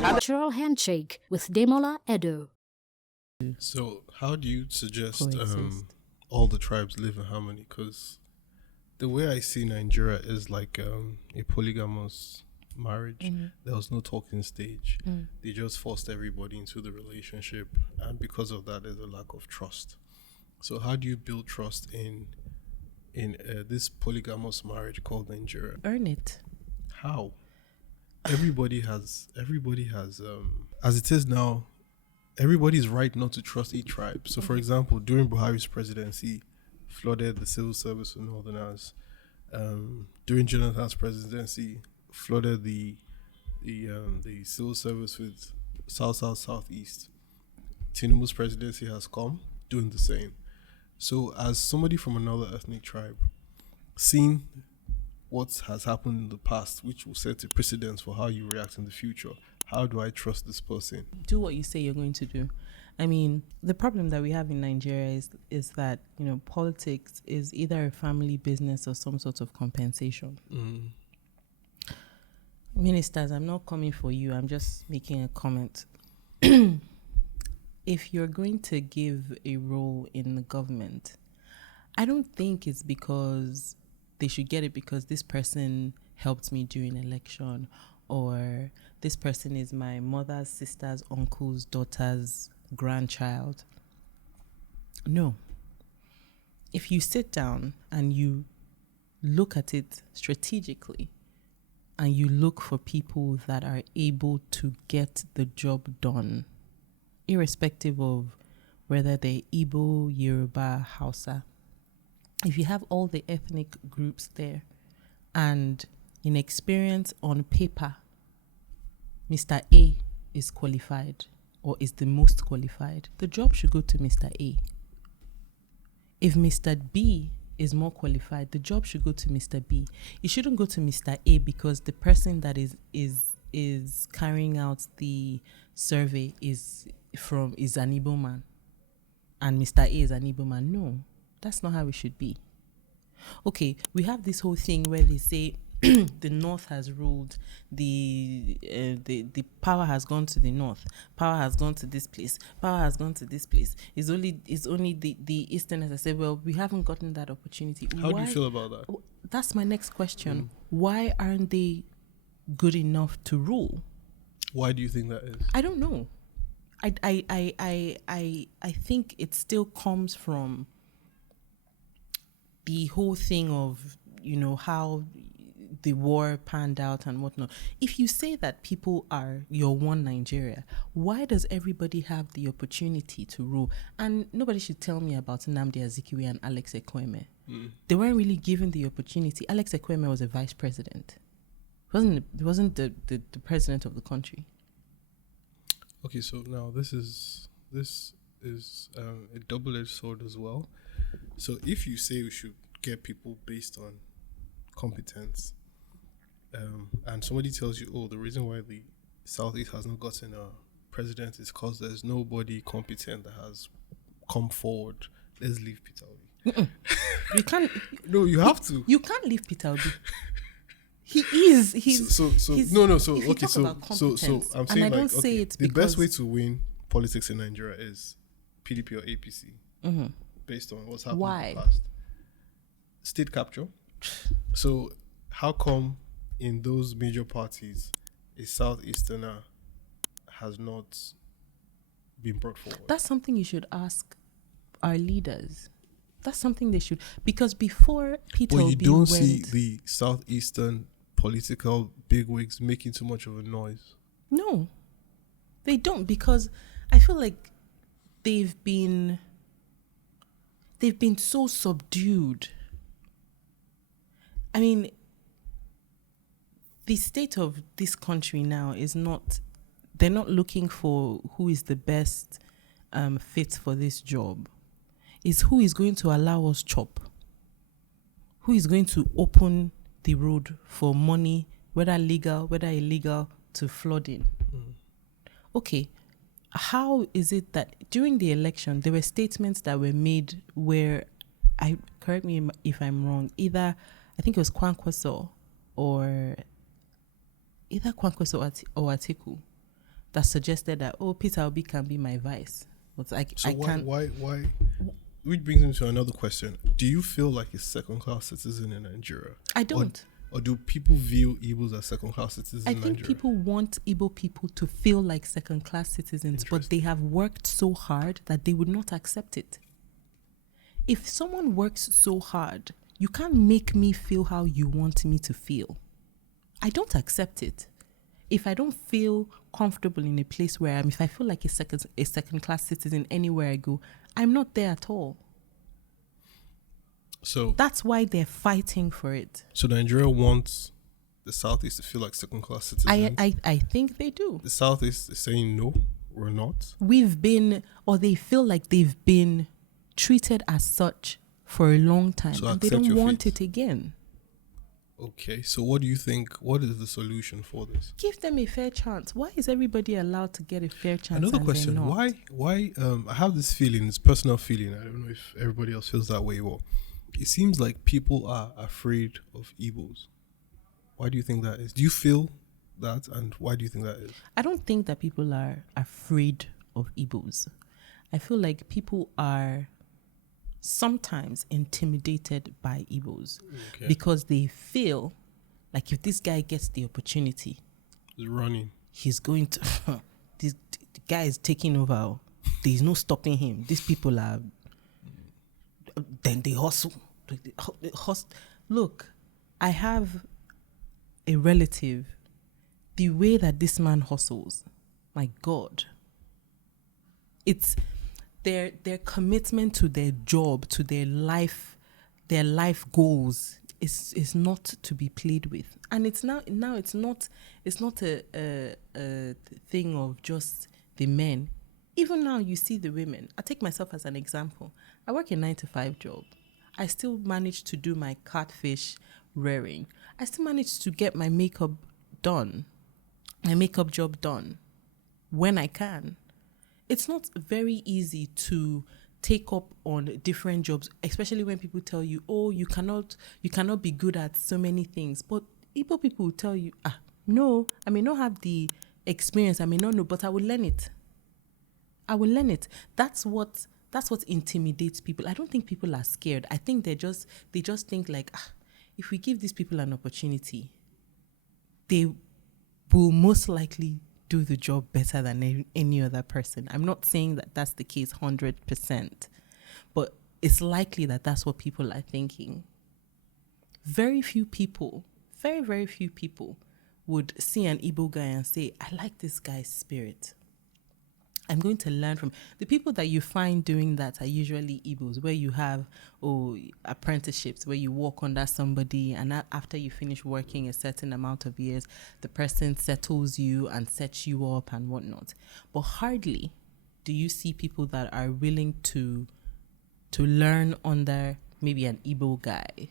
Cultural handshake with Demola Edo. So, how do you suggest Coexist. all the tribes live in harmony? Because the way I see Nigeria is like a polygamous marriage. There was no talking stage. They just forced everybody into the relationship, and because of that, there's a lack of trust. So, how do you build trust in this polygamous marriage called Nigeria? Earn it. How? Everybody has as it is now, everybody's right not to trust each tribe. So for example, during Buhari's presidency, flooded the civil service with Northerners. During Jonathan's presidency, flooded the civil service with Southeast. Tinubu's presidency has come, doing the same. So as somebody from another ethnic tribe, seeing what has happened in the past, which will set a precedence for how you react in the future, how do I trust this person? Do what you say you're going to do. I mean, the problem that we have in Nigeria is that, politics is either a family business or some sort of compensation. Ministers, I'm not coming for you. I'm just making a comment. If you're going to give a role in the government, I don't think it's because they should get it because this person helped me during election, or this person is my mother's sister's uncle's daughter's grandchild. No. If you sit down and you look at it strategically and you look for people that are able to get the job done, irrespective of whether they're Igbo, Yoruba, Hausa, if you have all the ethnic groups there and in experience on paper, Mr. A is qualified or is the most qualified, the job should go to Mr. A. If Mr. B is more qualified, the job should go to Mr. B. It shouldn't go to Mr. A because the person that is carrying out the survey is an Igbo man and Mr. A is an Igbo man. No. That's not how it should be. Okay, we have this whole thing where they say the North has ruled, the power has gone to the North, power has gone to this place, power has gone to this place. It's only the Easterners. I said, well, we haven't gotten that opportunity. How do you feel about that? That's my next question. Why aren't they good enough to rule? Why do you think that is? I don't know. I think it still comes from the whole thing of, how the war panned out and whatnot. If you say that people are your one Nigeria, why does everybody have the opportunity to rule? And nobody should tell me about Nnamdi Azikiwe and Alex Ekweme. They weren't really given the opportunity. Alex Ekweme was a vice president. He wasn't the president of the country. Okay, so now this is a double-edged sword as well. So if you say we should get people based on competence, and somebody tells you, oh, the reason why the Southeast has not gotten a president is because there's nobody competent that has come forward. Let's leave Peter Obi. You can't. No, you have to. You can't leave Peter Obi. He is. He's. So he's, no. So if you okay. talk So about competence, I'm saying and I don't like, say okay, it's the because best way to win politics in Nigeria is PDP or APC, based on what's happened in the past. State capture. So how come in those major parties a Southeasterner has not been brought forward? That's something you should ask our leaders. That's something they should, because before Peter But you Obi don't went, see the Southeastern political bigwigs making too much of a noise. No, they don't, because I feel like they've been so subdued. I mean, the state of this country now is not, they're not looking for who is the best fit for this job. It's who is going to allow us chop. Who is going to open the road for money, whether legal, whether illegal, to flooding. Okay, how is it that during the election, there were statements that were made where, correct me if I'm wrong, either, I think it was Kwankwaso or either Kwankwaso or Atiku that suggested that, oh, Peter Obi can be my vice. But I can't. Why? Which brings me to another question. Do you feel like a second-class citizen in Nigeria? I don't. Or do people view Igbos as second-class citizens in Nigeria? I think people want Igbo people to feel like second-class citizens, but they have worked so hard that they would not accept it. If someone works so hard, you can't make me feel how you want me to feel. I don't accept it. If I don't feel comfortable in a place where if I feel like a second-class citizen anywhere I go, I'm not there at all. So that's why they're fighting for it. So Nigeria wants the Southeast to feel like second-class citizens? I think they do. The Southeast is saying no, we're not. They feel like they've been treated as such for a long time, so and they don't want it again. Okay, so what do you think? What is the solution for this? Give them a fair chance. Why is everybody allowed to get a fair chance? Another question: Why? I have this feeling, this personal feeling. I don't know if everybody else feels that way. Well, it seems like people are afraid of Igbos. Why do you think that is? Do you feel that, and why do you think that is? I don't think that people are afraid of Igbos. I feel like people are sometimes intimidated by Igbos because they feel like if this guy gets the opportunity, he's running. He's going to. The guy is taking over. There's no stopping him. These people are. Then they hustle. Look, I have a relative. The way that this man hustles, my God. It's their commitment to their job, to their life goals is not to be played with. And it's now it's not a thing of just the men. Even now you see the women. I take myself as an example. I work a 9-to-5 job. I still manage to do my catfish rearing. I still manage to get my makeup done, my makeup job done when I can. It's not very easy to take up on different jobs, especially when people tell you, oh, you cannot be good at so many things. But Igbo people will tell you, no, I may not have the experience, I may not know, but I will learn it. That's what intimidates people. I don't think people are scared. I think they just think like, if we give these people an opportunity, they will most likely do the job better than any other person. I'm not saying that that's the case 100%, but it's likely that that's what people are thinking. Very few people, very, very few people would see an Igbo guy and say, I like this guy's spirit. I'm going to learn from the people that you find doing that are usually Igbos, where you have apprenticeships, where you work under somebody, and after you finish working a certain amount of years, the person settles you and sets you up and whatnot. But hardly do you see people that are willing to learn under maybe an Igbo guy